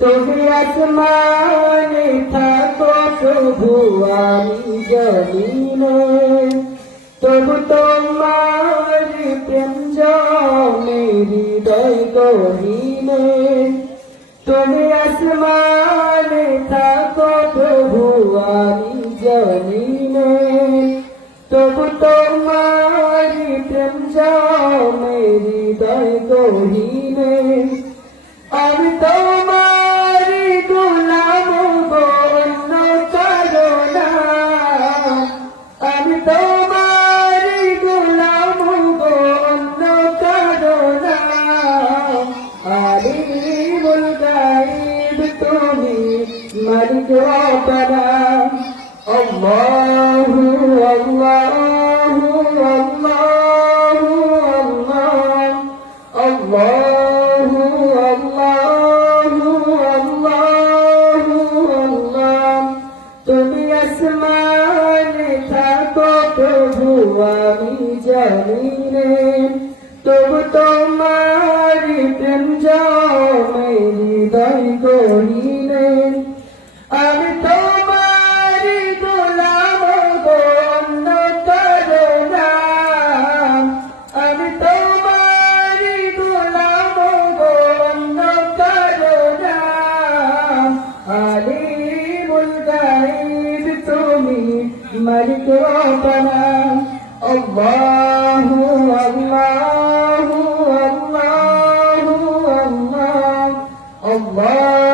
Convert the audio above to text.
তুমি আসমানে থাকো প্রভু আমি জমিনে, তবু তোমার প্রেম জমে হৃদয় গহীনে। তুমি আসমানে থাকো প্রভু আমি জমিনে, তবু তোমার প্রেম জমে হৃদয় গহীনে। আমি তোমার গোলাম গো অন্য কারো না, আমি তোমার গোলাম গো অন্য কারো না। আলিমুল গায়ব তুমি মালিক রব্বানা। আল্লাহু আল্লাহু আল্লাহু আল্লাহ, আল্লাহু আল্লাহু আল্লাহু আল্লাহ। তুমি আসমানে থাকো প্রভু আমি জমিনে, তবু তোমার প্রেম জমে হৃদয় গহীনে। আমি তোমার গোলাম গো অন্য কারো না, আমি তোমার গোলাম গো অন্য কারো না। আলিমুল গায়ব তুমি মালিক রব্বানা। আল্লাহু আল্লাহু আল্লাহু আল্লাহ, আল্লাহ